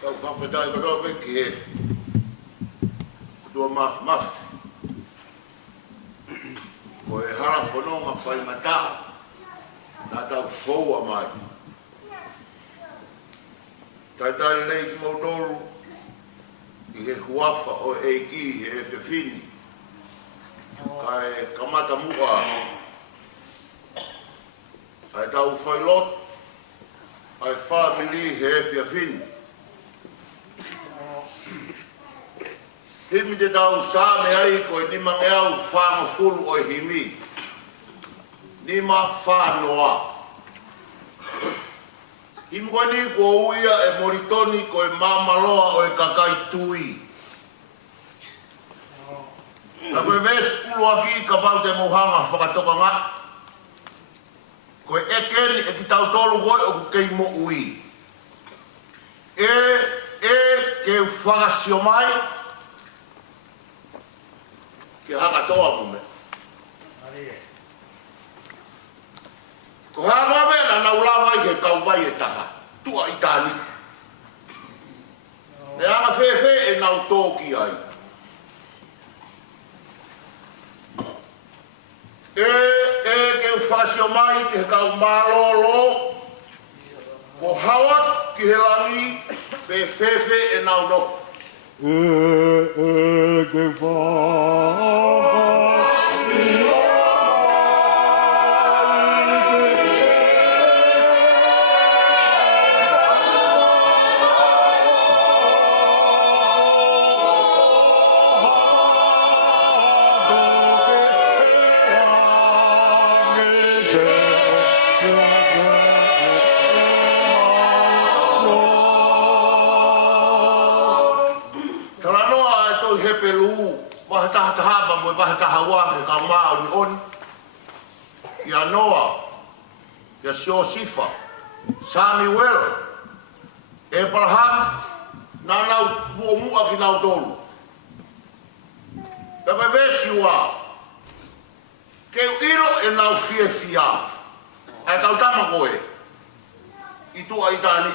Kau whawhetai ka roa ki he. Tua maf. Ko e hara whanonga whai mata. Nā tau whaua mai. Tai lei ki mautoro. I he huafa o eiki he whiwhini. Ka e kamata mua. Ai tau whailot. Ai Famili he whiwhini. Himi te tau sā me ai koe ni mange au whanga fulu o himi. Ni ma whanoa. Himi koe ni ko uia e moritoni koe mamaloa o e kakai tui. Na koe ves ulu aki ka pau te mohanga whakatoka ngā. Koe ekeni e ki tau tolu koe o kei mo ui. Ke whagasio mai. Ke Hakatoa mume. Ko hanga mea na ulawa i ke kauwai e taha. Tua i tāni. Ne anga whewhe e nau tōki ai. Ke whasio mai ki he kau malolo. Ko hawat ki he langi pe whewhe e nau noku. Ke whawat. Wahakahawa he ka maa ni on. Ia Noa, ia Siosifa, Samuel, Abraham, na nau mua ki nau tolu. Pepe vesiua, keu ilo e nau fia. Ai kau tama koe. I tua i tāni.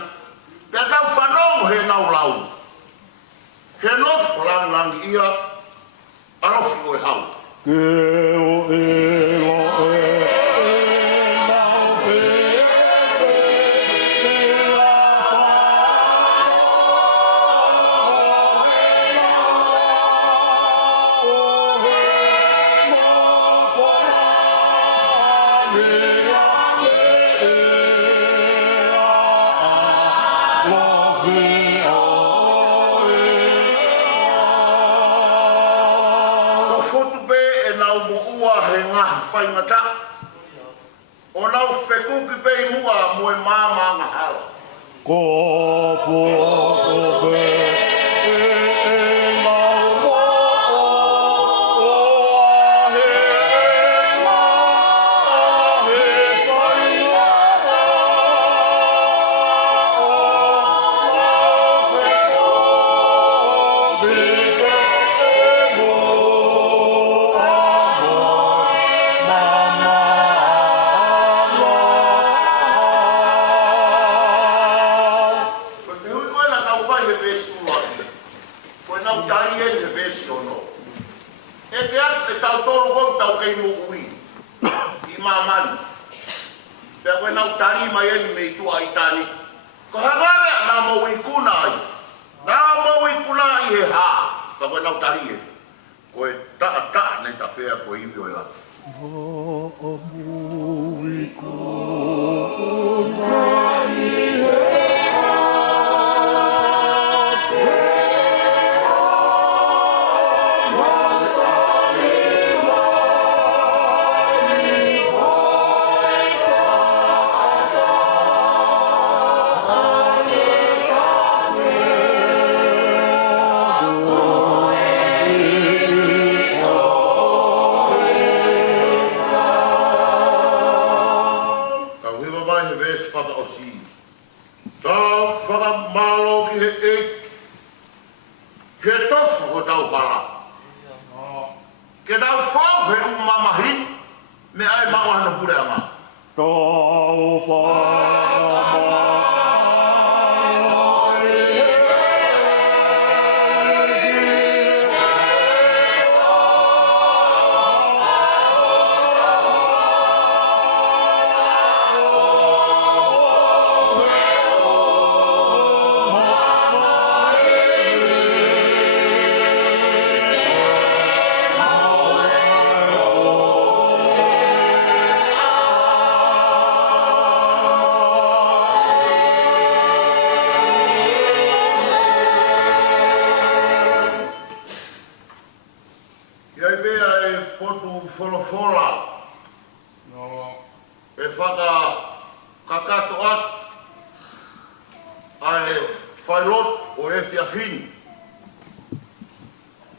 Pea kau whanong he nau lau. He nof langi ia. Alofi o e hau. Ke o e lo e nau whai ngata. O nau wheku ki pei mua mo e māma ngahara. Ko po pe e mau mo he pai ngata. Tari mai en me tua itani. Ko hangane na mo i kunai. Na mo i kunai e ha. Ka ko nau tari e. Ko e ta nei ta fea ko i viola. Mo i kunai e Tau whānama fola. E Hakatoa ai whailot o e whiawhini.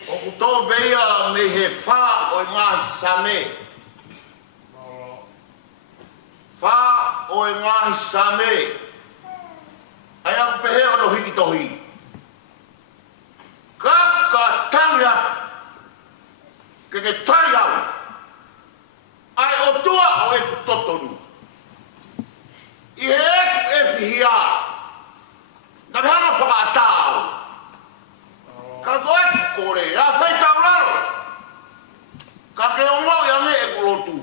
O kuto beia me he wha o ngāhi same. Wha o ngāhi same. Ai aku pehe ono hiki tohi. Ka tangi atu. Ke tari au. Ai o tua o e kutotonu. I he eku e whihia. Na hanga whakaatau. Ka koe kore, a whai tau laro. Ka ke ongo i ange e Lotu.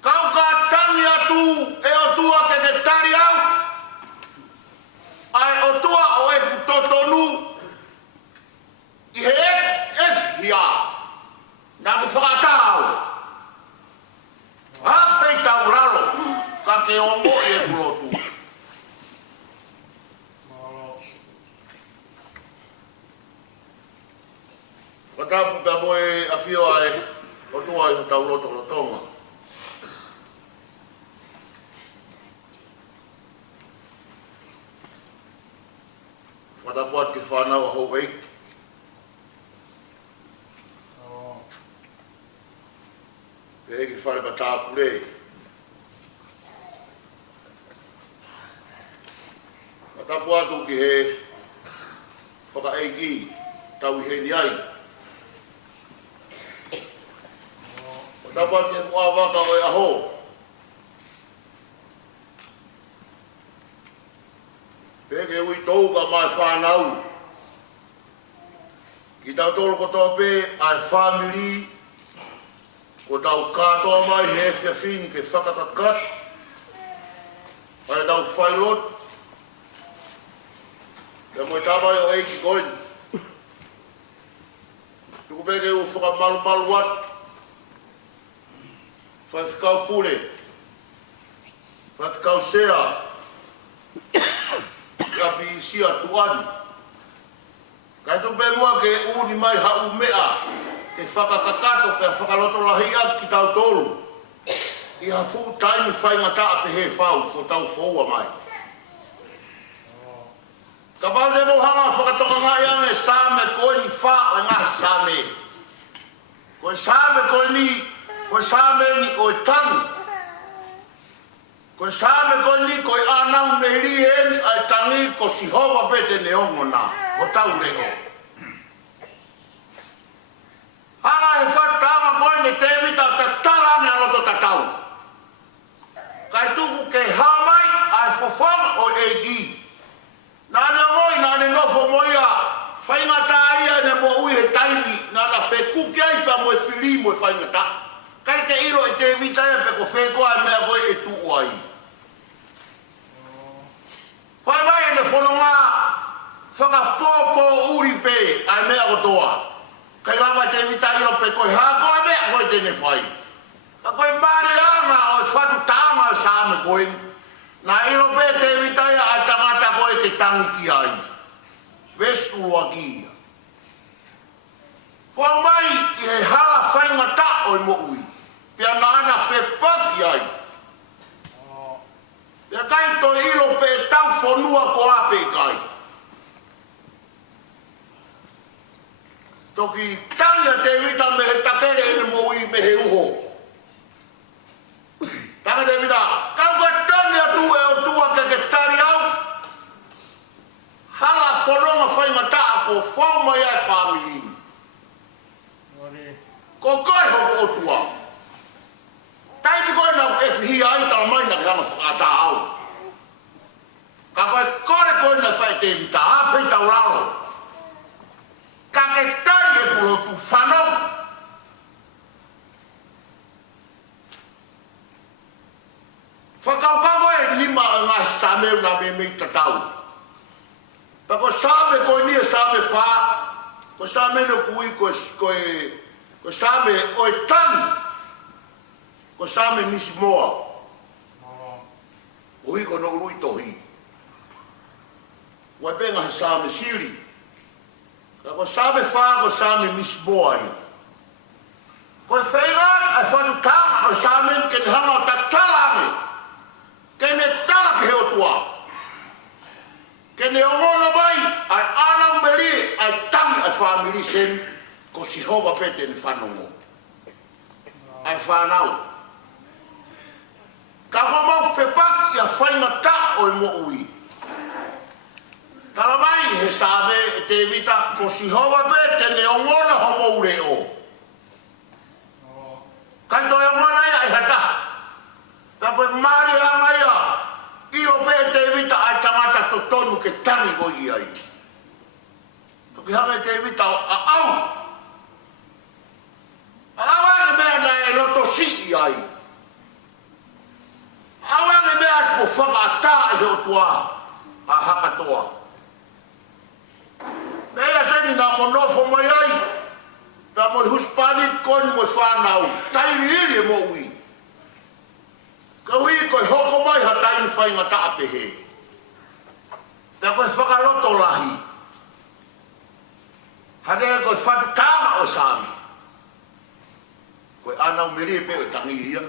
Kau ka tangi atu e o tua ke tari au. Ai o tua o e kutotonu. I he eku e whihia. Na ke whakaatau. A whai tau laro. Ka ke ongo i e Lotu. Watapu ka moe a whio ai o tua i o tau loto o tonga. Watapu atu ke whanau a Fakaeiki. Pe eke whare pa tāpure. Watapu atu ki he Fakaeiki tau i he ni ai. Dapat yang waka o aho. Peke ui tau ka mai whanau. Ki tau tolu ko tope ai Famili. Ko tau katoa mai he whiawhini ke whakakakat. Ai tau whailot. Ia moe tabai o eiki koin. Tuku peke u whakamalu wat. Vai ficar pule, vai ficar sea, ia pisia tuan. Kai tu benua ke uni mai ha umea, ke whakakakato pe whakaloto lahia ki tau tolu. Ia full time whai ngata ape he whau ko tau whaua mai. Ka pau lemo hanga whakatonga ngai ange same koe ni wha o ngā same. Koe same koe ni koe same ni koe tangi. Koe same koe ni koe anau nehiri heni ai tangi ko sihowa pete neongo nā. O tau reo. Hanga he whatanga koe ne te mita te talange aloto tatau. Kai tuku ke hamai ai whawhanga o eigi. Nāne ngoi, nāne nofo moia. Whaingata ia ne mo ui he taimi. Nāna whekuki ai pa mo e whiri mo e whaingata. Kai ke iro e te vita e pe ko whenkoa e mea koe e tuku ai. Whai mai e ne whanonga whakapōpō uri pe ai mea kotoa. Kai lama te vita iro pe koe hako e mea koe tene whai. Ka koe mare anga o e whatu tāma o sāme koe. Nā iro pe te vita ia ai tangata koe te tangi ki ai. Ves urua ki ia. Whai mai i he hala whaingata o i mo ui. Pia nāna whepaki ai. Pia kai to ilo pe tau whanua ko ape kai. Toki tanga te vita me he takere ene mo ui me he uho. Tanga te vita, kau ka tanga tu e o tua ke tari au. Hala whanonga whaingata ko whaumai ai Famili. Ko kai hoko o tua. Tai pi koe na e whihi ai tala mai na ke hana whakata au. Ka koe kore koe na whai te vita, a whai tau raro. Ka ke tari e Lotu whanau. Whakaukau koe lima a ngā sameu na me mei tatau. Pa ko same koe ni e same wha, ko same no kui ko same o e tangi. Ko same misi moa. O hiko no urui tohi. Wai penga he same siri. Ko sabe fa ko same misboa ia. Ko whainga ai whanu tā o same ke hanga o ta talame. Ke ne tala ke heo tua. Ke ne ongono mai ai anau meri ai tangi ai Famili sen ko si hova pete ni whanongo. Ai whanau. Ka ngomau whepaki a whainga tā o mo ui. Tala mai he sabe e te vita ko si hova pete ne ongona homo ure o. Kai toi ongona ia ai hata. Ka koe maari hanga ia. Io pe te vita ai tamata to tonu ke tangi ko i ai. Toki hanga te vita a au. Awange mea na e loto si i ai. Awange mea ko whakaata e heo tua a Hakatoa. Mea seni na monofo mai ai. Pea moi huspanit koni moi whanau. Tairi iri e mo ui. Ka ui koe hoko mai hatai whainga ta apehe. Pea koe whakaloto lahi. Hake koe whatu tāma o sami. Koe anau meri e pe o tangi hia.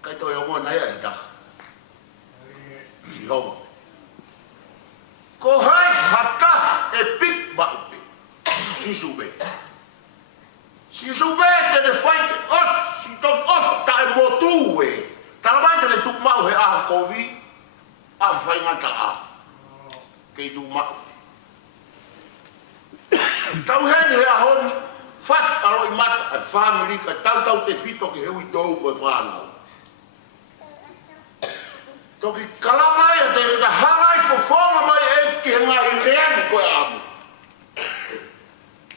Kai toi ongo nai a hita. Si hongo. Ko hai hata e pik ma upe. Si sube. Si sube te ne whaite os. Si tok os ta e motu e. Tala mai te ne tuk mau he aha kovi. A whainga ta a. Kei tuk mau. Tau heni he ahoni. Fas aloi mata ai Famili ka tau te fito ki heui tou koe whanau. Toki kalamai a te wika hangai fofonga mai e ki he ngahi reani koe amu.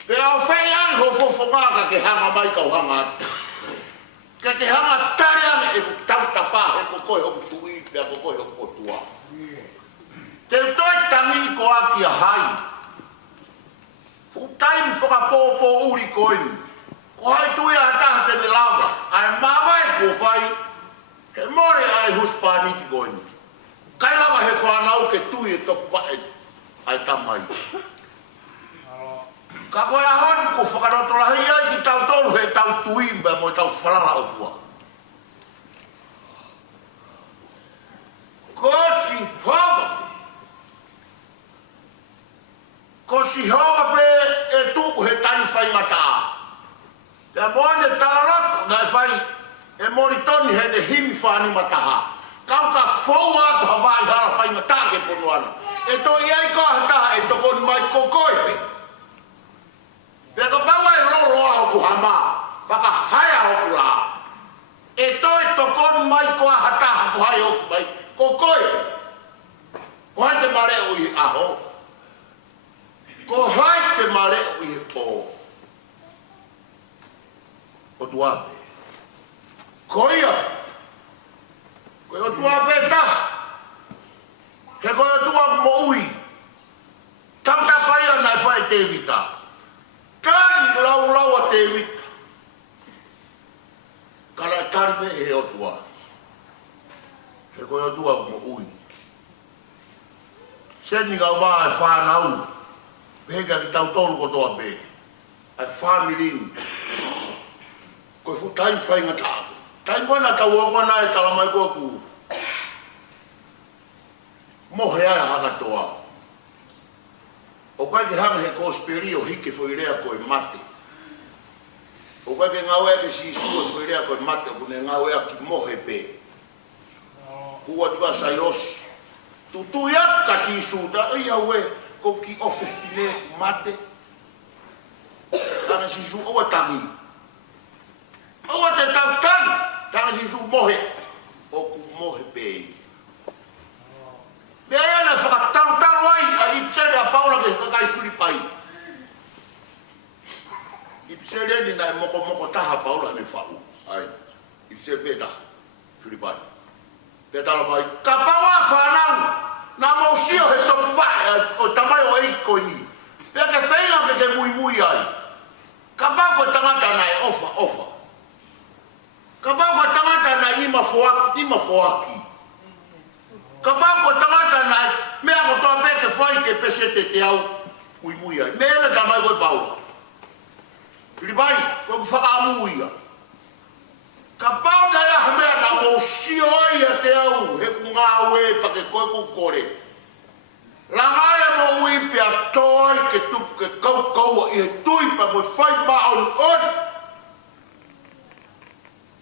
Pe au whaiang ho fofonga ka ke hanga mai kau hanga ati. Ka ke hanga tareane e tau tapa he ko koe hoku tui pia ko koe hoku tua. Te toi tangi ko aki a hai. Futai ni whakapopo uri koini. Ko hai tui a taha te ni lava. Ai mawai ko whai. Ke more ai huspaniti koini. Kai lava he whanau ke tui e toku pae. Ai tamai. Ka koe ahon ko whakaroto lahi ai ki tau tolu he tau tui mba mo tau whalala o tua. Ko si hova. Ko si hoa pe e tuku he tani whainga taa. Pea moane talaloto na e whai e moritoni he ne himi whani mataha. Kau ka whau atu hawai hala whainga taa ke ponuana. E to iai koha taha e tokoni mai kokoe pe. Pea ka paua e lolo au ku hama. Paka haya hoku la. E to e tokoni mai koha taha ku hai ofu mai kokoe pe. Ko hai te mare ui aho. Ko hai te mare o i he pō. O tuape. Ko ia. Ko o tuape ta. He ko o tuape mo ui. Tau tapaia nai whae te vita. Kani lau a te vita. Kala e kari me he o tuape. He ko o tuape mo ui. Seni ka waa e whanau. Pega ki tau tolu ko toa pe. Ai Famili. Koe fu taim whainga tāpu. Taim wana tau ongona e talamai kua ku. Mohe ai Hakatoa. O kai ke hanga he kosperi o hike whoirea koe mate. O kai ke ngau eke si isua whoirea koe mate. Kune ngau ea ki mohe pe. Kua tua sairosi. Tutu iat ka si isu da ia ue. Ko ki ofe fine mate. Tanga sisu oa tangi. Oa te tau tangi. Tanga sisu mohe. O ku mohe pei. Mea ena whakatau ai a ipsere a Paula ke kakai Filipai. Ipsere ni nai moko taha Paula me whau. Ai. Ipsere beta Filipai. Beta la mai. Ka paua whanau. Na mausio he topu vai o tamai o ei koini. Pea ke whainga ke mui ai. Ka pau ko tangata nai ofa. Ka pau ko tangata nai ima foaki. Ka pau ko tangata nai mea ko toa peke whai ke pesete te au. ui mui ai. Mena ka mai koe paula. Filipai, koe ku whakaamu ia. Ka pau na ia hamea na mo sio ai a te au, he ku ngā ue pa ke koe ku kore. La ngaia mo ui pe a toi ke tupu ke kau kaua i he tui pa mo whai ma on on.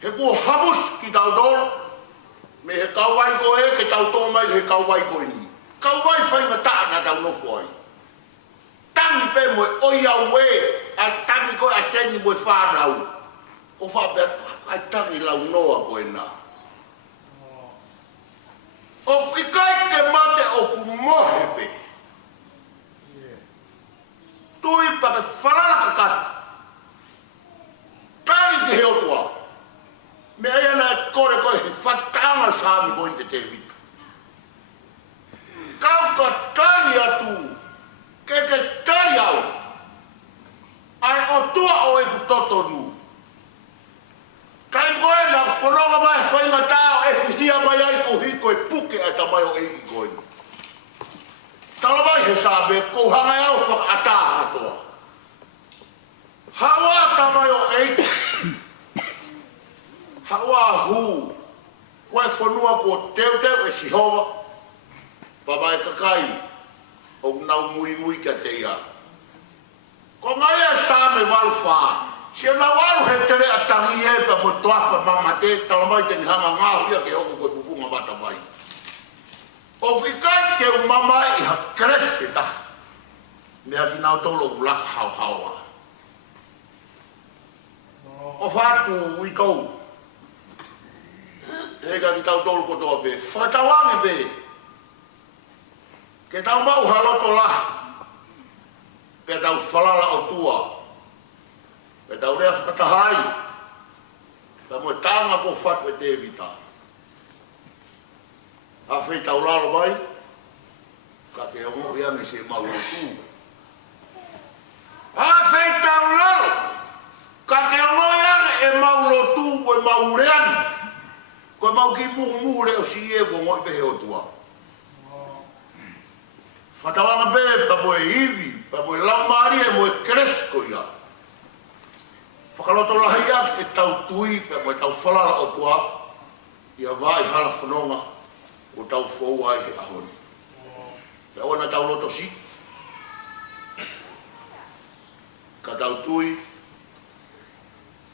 He ku hamus ki tau dolo, me he kauai ko e ke tau tō mai he kauai ko e ni. Kauai whai ma taa na tau nofo ai. Tangi pe mo e oi au e, a tangi ko a seni mo e whanau. O whapea ai tangi lau noa ko e nā. O i kai ke mate o ku mohe pe. Tui pa ke whanala ka kata. Tangi ki he otua. Me aia na kore koe he whatanga sāmi ko i te te vita. Kau ka tani atu, ke tani au. Ai o tua o e ku totonu. Kai koe na whanonga mai whainga tāo e whihia mai ai ko hiko e puke ai ta mai o e i koe. Tala mai he sābe, ko hangai au whakata Hakatoa. Hawa ta mai o e i. Hawa hu. Koe whanua ko teu teu e sihova. Papai kakai. O nau mui mui ka te ia. Ko ngai a sāme walu whaa. Sia na walu he tere a tangi e pa mo toafa mama te tala mai te ni hanga ngāhu ia ke hoko koe pupunga wata mai. O ki kai te umama i ha kreste ta. Mea ki nau tolo ulaka hau haua. O whātu ui kou. Hega ki tau tolo kotoa pe. Whatawangi pe. Ke tau mau haloto la. Pe tau whalala o tua. Pe tau rea whakatahai. Ta moe tanga ko whatu e te vita. A whai tau lalo mai. Ka ke hongo iangi se mau Lotu. A whai tau lalo. Ka ke hongo iangi e mau Lotu koe mau reani. Koe mau ki muhu reo si e ko ngoi pehe o tua. Whatawanga pe pa moe iwi, pa moe lau maari e moe kresko ia. Whakaloto lahi aki e tau tui, pa moe tau whalala o tua. Ia vai hala whanonga o tau whou ai he ahoni. Pe oana tau loto si. Ka tau tui,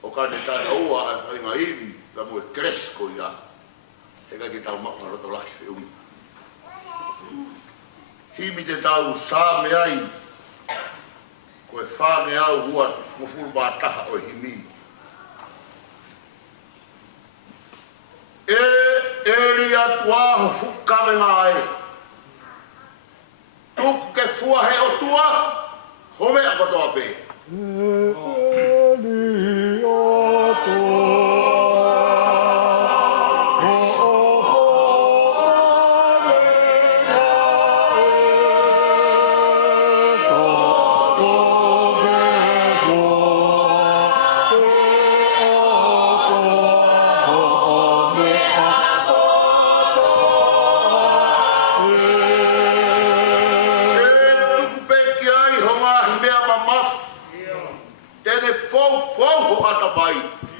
o ka te tai aua ai whainga iwi, pa moe kresko ia. Eka ki tau maka roto lahi whiunga. Himi te tau sāme ai, koe whāme au hua mofuru mātaha o himi. Eri atu aho whukamenga ai. Tuku ke fuahe o tua, home Hakatoa pe. Eri atu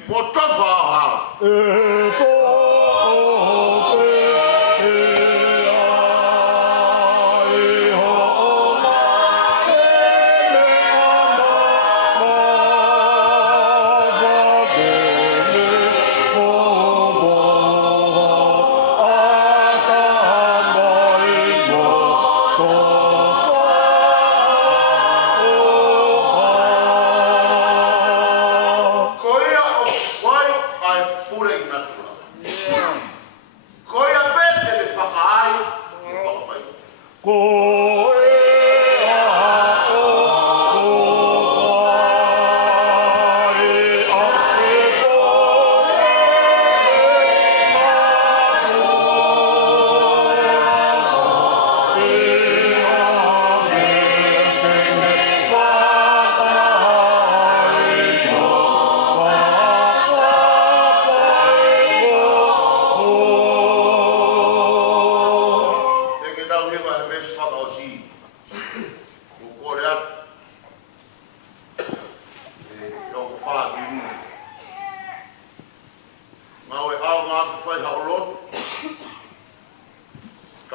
mo tofa o hala.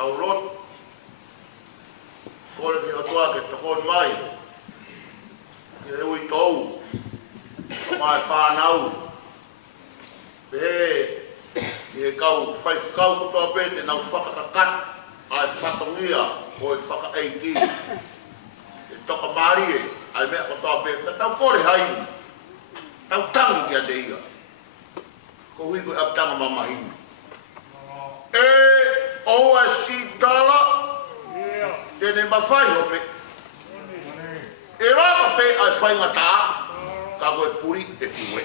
tau lot. Kore ki atua ke tokon mai. Ke ui tou. Mai whanau. He kau whai whakau kutoa pete nau whakakakat. Ai whatongia o Fakaeiki. E toka marie. Ai mea kutoa pete. Tau kore haini. Tau tangi kia deia. Ko hui koe aptanga mamahini. Oa si tala. Tene mawhai home. E rapa pe ai whai ngata. Ka koe puri e fiwe.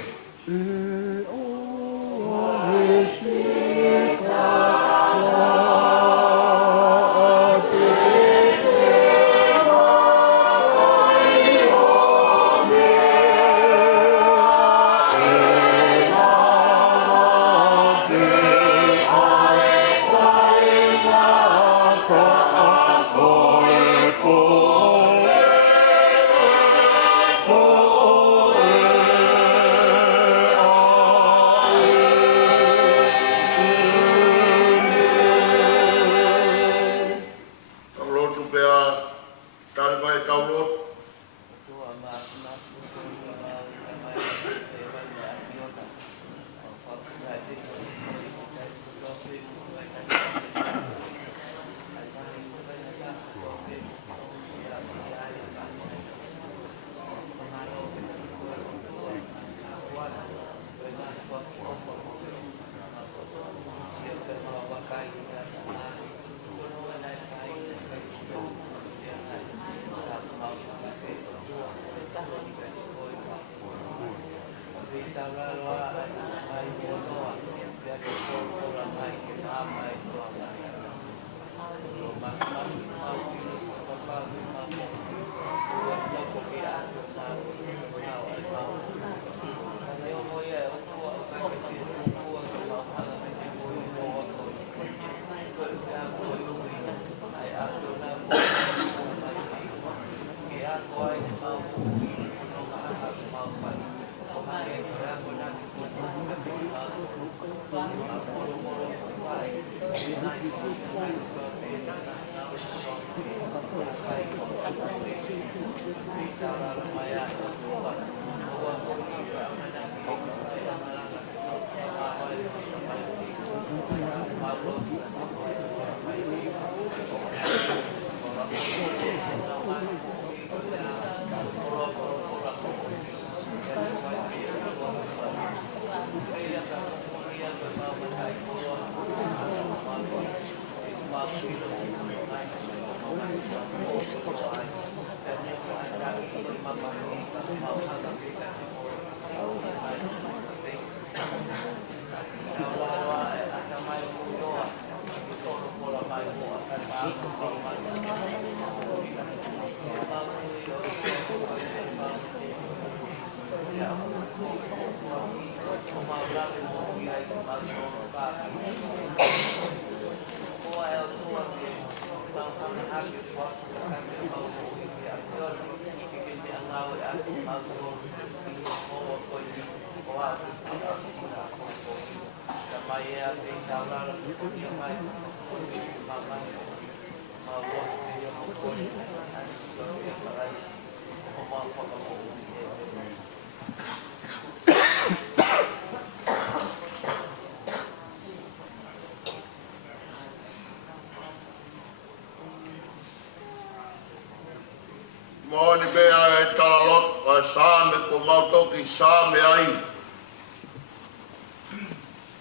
Moni bea e talalot o e sāme ko mautoki sāme ai.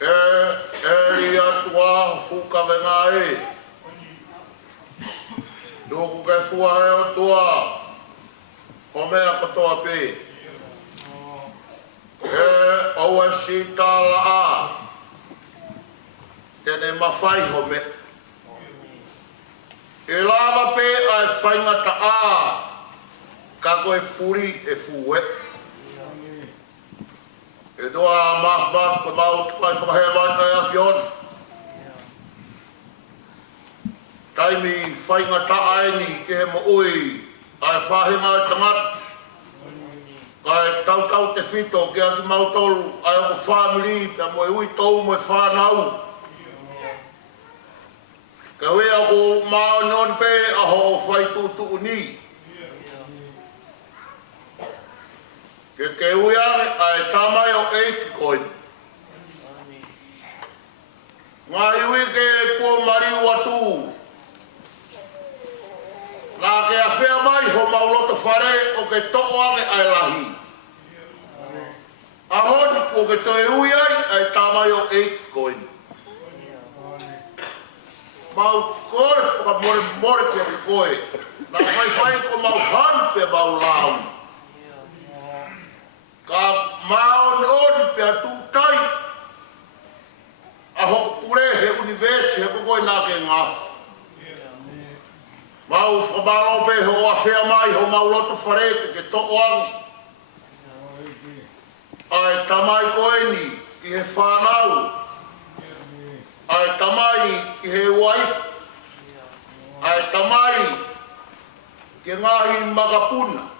Eri atua fuka venga e. Tuku ke fua he o tua. Ko mea katoa pe. Au e si tala a. Tene mawhai home. E lava pe ai whaingata a. Ka koe puri e fue. E doa mas ko mau kai whakahea mai a fion. Taimi whainga taaini ke he mo ui. Ai whahinga e tangat. Kai tau te whito ke aki mautolu. Ai ako Famili, pe mo e ui tau mo e whanau. Ka we ako maonon pe aho fai tutu ni. Ke uiang ai tamai o eiki koin. Ngā iwi ke kua mari watu. Nā ke a whea mai ho mauloto whare o ke toko ange ai lahi. Ahoni ko ke toi ui ai tamai o eiki koin. Mau kore whaka more ke ke koe. Nā whai ko mau hanpe mau lau. Ka maon pe atu tai. Aho ure he universi he kukoi nā ke ngā. Mau whamalo pe ho a whea mai ho mauloto whareke ke toko angi. Ai tamai koeni ki he whanau. Ai tamai ki he waif. Ai tamai ke ngahi makapuna.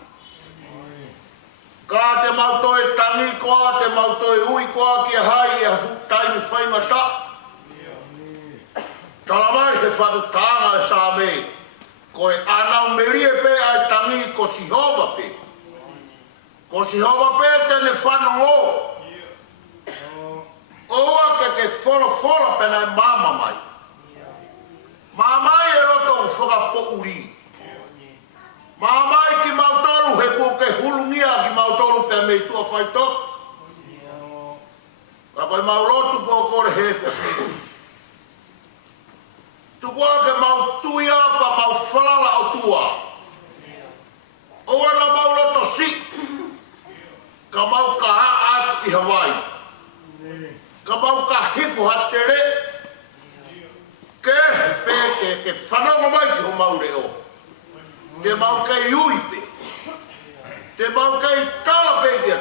Ka te mautoe tangi koa, te mautoe hui koa ki hai e hafu taimi whaingata. Tala mai he whatu tāna e sā me. Ko e anau merie pe ai tangi ko sihova pe. Ko sihova pe tene whanongo. Oa ke wholo pena e mama mai. Mama mai e roto u whakapo uri. Mamai ki mautolu he ko ke hulungia ki mautolu pe mei tua whaitok. Ka koe maulotu po kore hefe. Tukua ke mautuia pa mau whalala o tua. Oa na mauloto si. Ka mau ka atu i Hawaii. Ka mau ka hifu hatere. Ke pe ke whanonga mai ki ho maure o. Te mau kai ui pe. Te mau kai tala pe kia.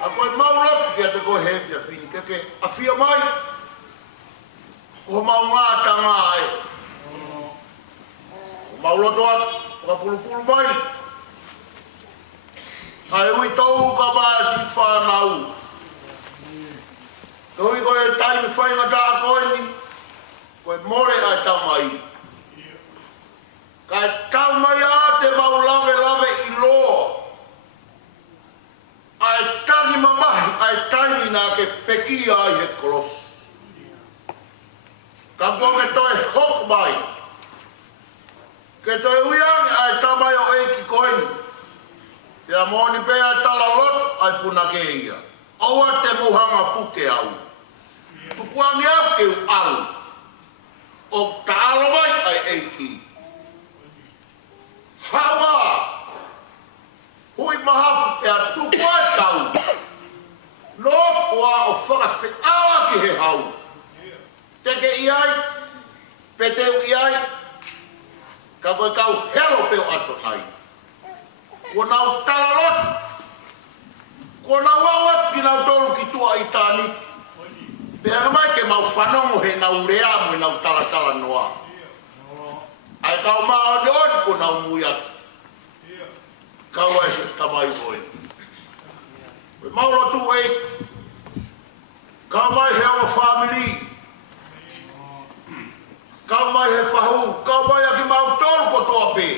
A koe maulot kia te koe hepia pini. Ke a whia mai. Ko mau ngā tanga ai. Ko maulot oat. Whakapulupulu mai. Ai ui tau ka maa si whanau. Hui koe taimi whainga tā koe ni. Koe more ai tamai. Kai tau mai a te mau lave i loa. Ai tangi mamahi, ai taimi nā ke peki ai he kolos. Ka koe toi hok mai. Ke toi uiangi ai tamai o eiki koeni. Te a moni pe ai tala lot ai puna ke ia. Oua te muhanga puke au. Tukuangi au ke u alu. O taalo mai ai eiki. Hawa! Hui mahafu e a tukua tau. No poa o whakawhi awa ki he hau. Teke iai, peteu iai, ka koe kau hero peo ato nai. Ko nau talalot, ko nau awat ki nau tolu ki tua i tāni. Pehanga mai ke mau whanongo he nau rea mo nau talatala noa. Ai kau maa doon ko nau muiat. Kau ai se tamai koe. Mauro tu ei. Kau mai he awa famili. Kau mai he whahu. Kau mai aki mau tolu ko toa pe.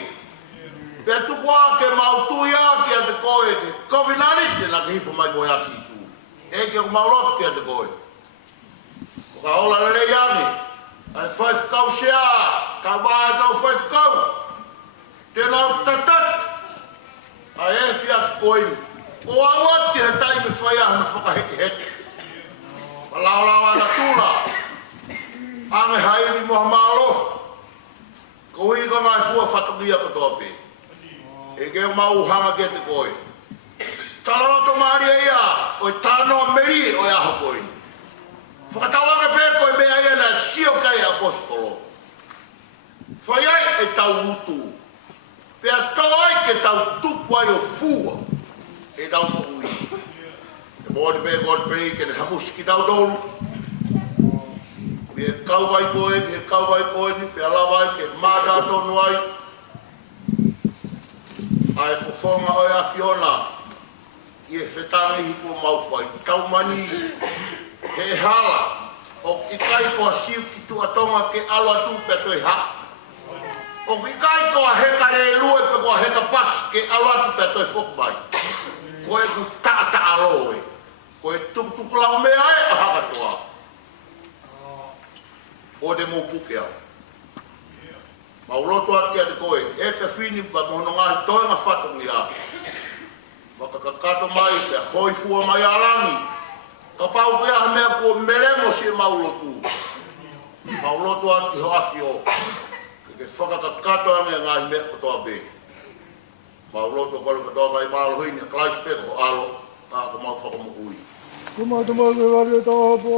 Pea tuku a ke mau tui a ki a te koe. Kau vinari te na ke hifo mai koe asi isu. Eke ku mau lot ki a te koe. Ka ola lele yangi. Ai whaif kau sea, kau mai kau whaif kau. Tēnau tatat. Ai e whiaf koini. O awat ki he taimi whaiahana whakaheki heki. Palaulau ana tūla. Ange hairi moha malo. Ko hui ka ngai fua whatakia ko tōpe. E ke mau hanga ke te koe. Talaroto maari ia, oi tānoa meri oi aho koini. Whakatawanga pe koe mea ia na sio kai apostolo. Whai ai e tau utu. Pea tau ai ke tau tuku ai o fua. E tau to ui. E mōni pe gosperi ke ne hamuski tau tolu. Me kau vai koe, ke kau vai koe ni, pea lawai ke māta tonu ai. Ai fofonga oi a Fiona. I e whetangi hiko mauwhai. Tau mani. He hala o o i kai koa siu ki tu atonga ke alo atu pe toi ha. O i kai koa heka re lue pe koa heka pas ke alo atu pe toi fokbai. Koe ku tata alo e. Koe tuk lau mea e a Hakatoa. O de mo puke au. Mau loto ati ati koe, e te whini pa mohono ngahi toi ngā whatongi a. Whakakakato mai, te hoi fua mai alangi. Ka pau kia ha mea kua meremo si e mau lotu. Mau loto ati ho afi o. Ke whakakakato ange ngahi mea kotoa be. Mau loto kole katoa kai maalo huini, klai speko alo, ka ko mau whakamuhui. Kamata ke wari tapo.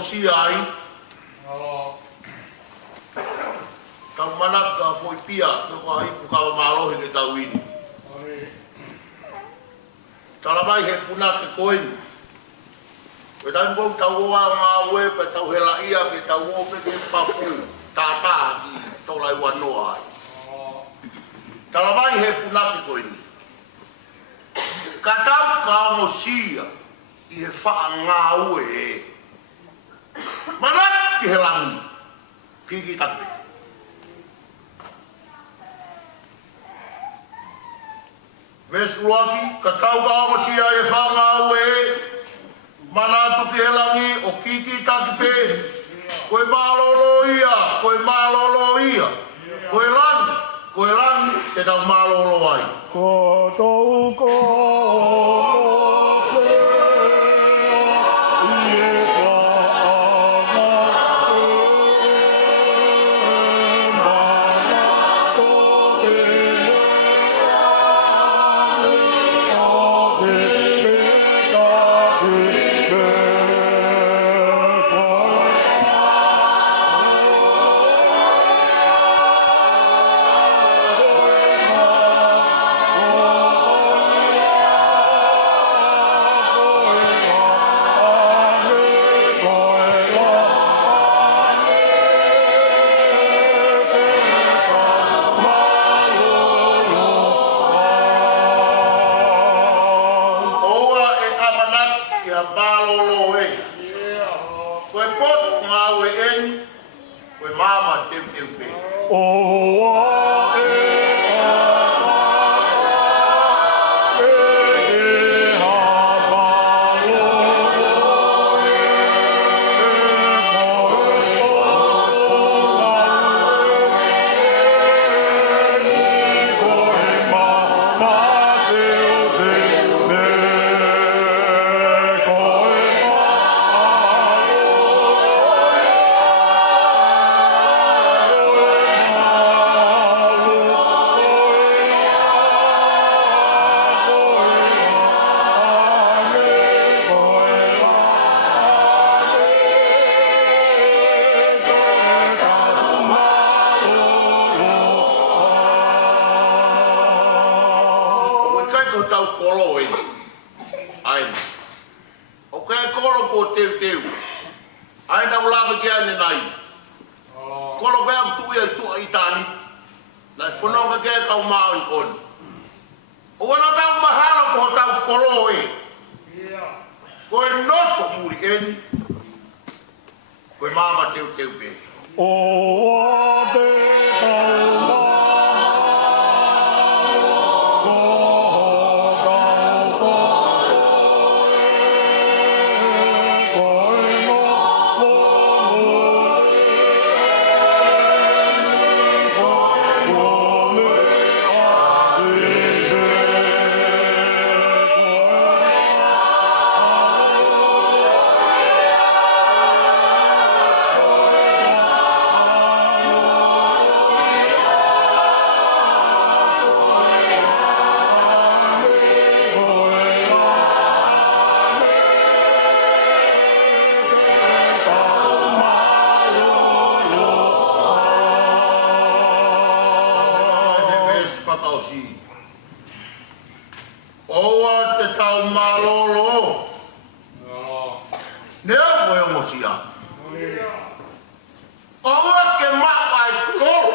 Si ai tau manaka foi pia ko ai ku ka malo he tau ini tala mai he puna ke koin we dan bo tau wa ma we pe tau hela ia ke tau o pe ke papu tata ki to lai wa no ai tala mai he puna ke koin ka tau ka mo sia i he fa nga we Manat ki helangi, kiki tape. Ves uaki, katau ka amasia e whanga aue, manatu ki helangi o kiki tape. Koe malolo ia, koe langi, te tau malolo ai. Ko tau ko. nai. Kolo kaya tu ia tu itani. Lai fononga ke kau maun on. O wana tau mahalo ko tau kolo e. Ko e noso muri eni. Ko e mama teu teu pe. O ate tau Fakaeiki. Oa te tau malolo. Nea koe ongosia. Oa ke mau ai kolo.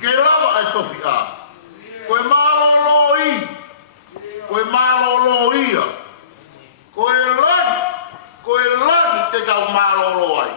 Ke lava ai tofi a. Koe malolo i. Koe malolo ia. Koe lani te tau malolo ai.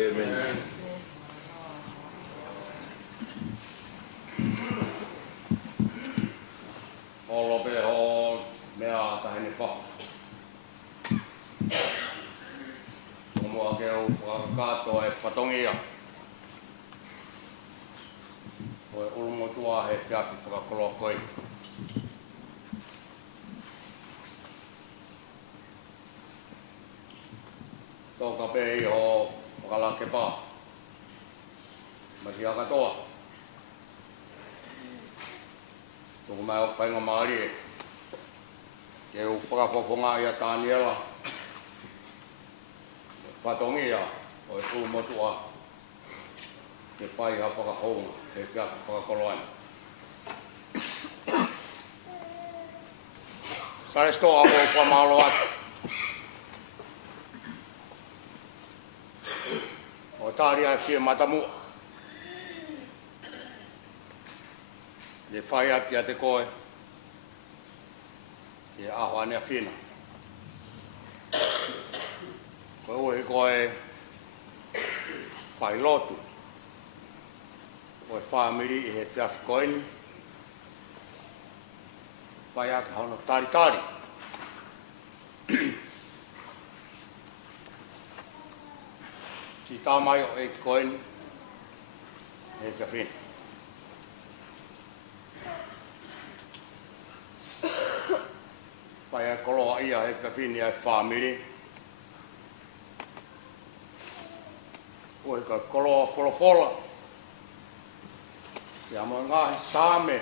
Amen. Olo pe ho mea tahini pa. Mua ke o Hakatoa e patongia. O e ulumo tua he whiaki whakakolokoi. Tōka pe i ho wakalake pā. Maki Hakatoa. Tōku mai o whainga maari e. Ke o whakafofonga i a tāniela. Patongia o e ulumo tua. Ke pai ha whakahonga. He whiaki whakakoloani. Sare stoa o whamalo atu. O tāri ai whia matamua. Le whai ati a te koe. Ke aho ane a whina. Koe ue koe whai Lotu. Koe Famili i he whiawhi koeni. Whai ake hauno tāri tāri. Si tāmai o e koeni, he ka whina. Whai a koloa ia he ka whini ai Famili. O e ka koloa wholofola. Ia mo ngahi sāme.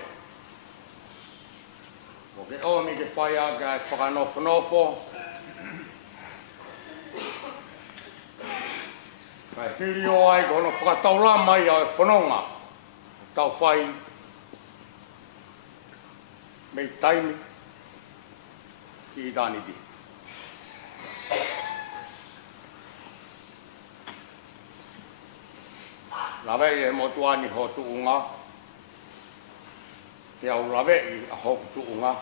O ke omi ke whai a kai whakanofo. Kai hiri o ai kono whakataula mai au e whanonga. Tau whai. Mei taimi. I tāni ti. Lawei e motuani ho tuunga. te au lawe I a hoku tuunga.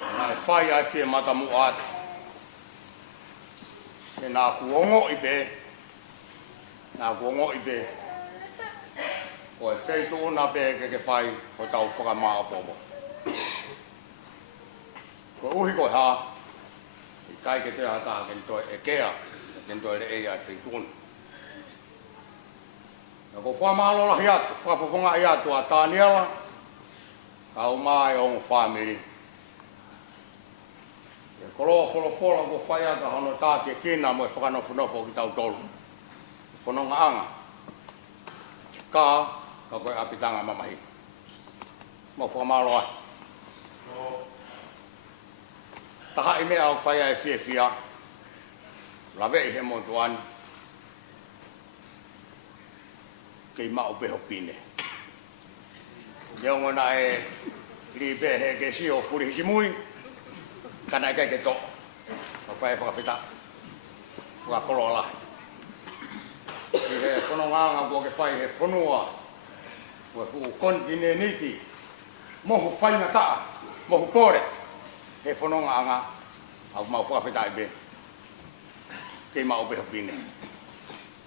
Nā e whai ai whie matamu atu. E nā kuongo I pe. Nā kuongo I pe. O e whei tuuna pe ke whai o tau whakamaa Apo'O. Ko uhi ko ha. I kai ke te hata ken toi e kea. Ken toi le e ai whei tuuna. Na ko whamalo la hiatu, whafafonga I atu a tāniala, ka o mai o Famili. E koloa wholofola ko whaiata hono tāke kina mo e whakanofo ki tau tolu. Whanonga anga. Ka koe apitanga mamahi. Mo whamalo ai. Taha I mea au whaia e whia. Lawe I he motuani. Kei mao peho pine. Leongo na e li pehe ke si o furi hiki mui. Kana kai ke to. O whae whakawhita. Whakakolo ala. I he whanonganga kua ke whae he whanua. Kua fu kontine niti. Mohu whainga taa. Mohu kore. He whanonganga. Au mau whakawhita I be. Kei mao peho pine.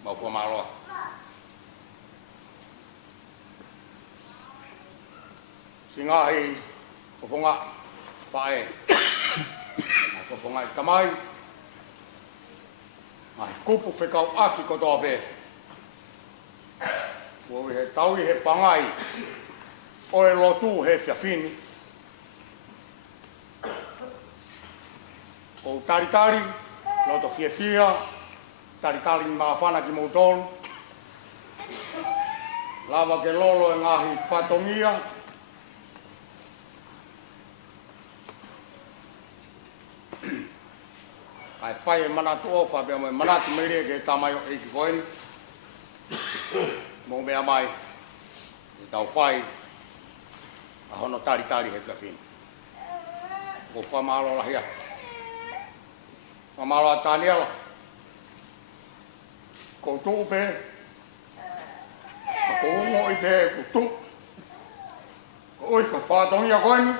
Mau whamaloa. Singahi, kofonga, whae, kofonga I tamai, mai kupu whekau aki kotoa pe. Koi he taui he pangai, oe Lotu he whiawhini. Kou taritari, loto whiawhia, taritari maa whana ki moutolu. Lava ke lolo e ngahi whatongia. Ai whai e manatu ofa pia moe manatu meire ke tamai o eiki koeni. Mō mea mai, I tau whai, a hono taritari he kapini. Ko whamalo la hia. Whamalo a tāniala. Ko tuu pe. Ko ungo I pe ko tuu. Ko ui ko whātongia koeni.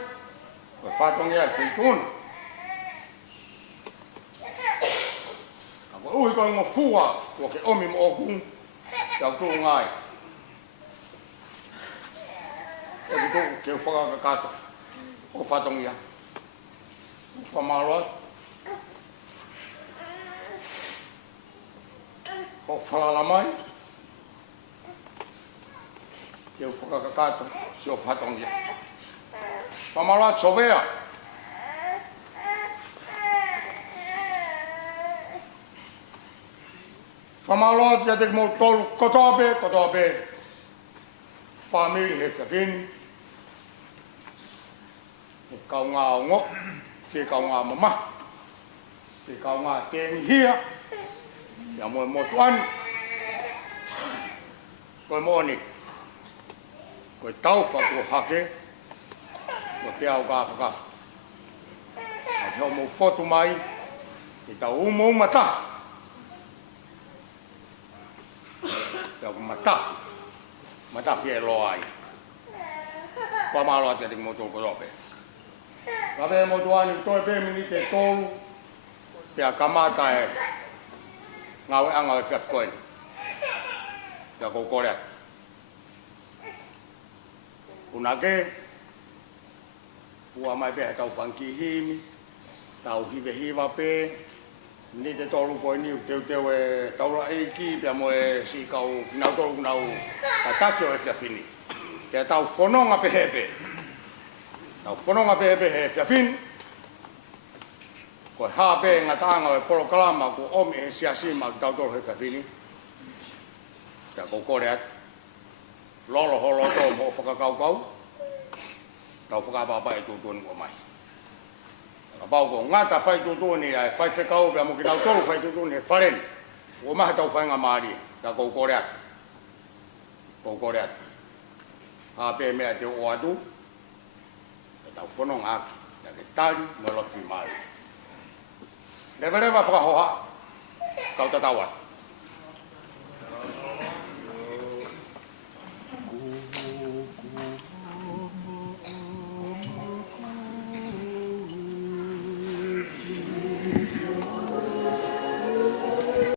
Ko whātongia e whituna. Ui koe ngā fua, o ke omi mo o kung, tau tū ngai. E ki tū, ke whakaka kato, o whatongia. Whamaloa. O whalala mai. Ke whakaka kato, si o whatongia. Whamaloa tsovea. Famalo dia te mo tolu kotoa pe. Famili he whiawhini. He kau ngā ongo, he kau ngā mama. He kau ngā tengi hia. Ia moe motuani. Koe moni. Koe tauwha kua hake. Koe te au kā whakafu. A te hau mou whotu mai. I tau umo umata. Ia ku matafi e loa ai. Whamaloa te tiki motolu kotoa pe. Kawe motuani toi pe mini te tolu. Pea Kamata e ngawe anga e whiawhikoeni. Ia kou korea. Kuna ke. Pua mai pe he tau whanki himi. Tau hive hiva pe. Ni te tolu koe niu teu e taura eiki pia mo e si kau kinau tolu kunau ka taki o e whiawhini. Pia tau whanonga pehepe. Tau whanonga pehepe he whiawhini. Koe hāpe ngā tāanga o e polo kalama ko omi he siasima ki tau tolu he whiawhini. Pia kou kore atu. Lolo holo tō mo whakakaukau. Tau whakapapa e tūtuani ko mai. Pau ko ngata whai tūtuni ai whai whekau pia mo ki nau tolu whai tūtuni he whareni. O maha tau whainga maari, ka kou kore atu. Kou kore atu. Hāpe mea te o atu. E tau whanonga aki. Ia ke tari me lotu maari. Rewa whakahoha. Kau tatau atu.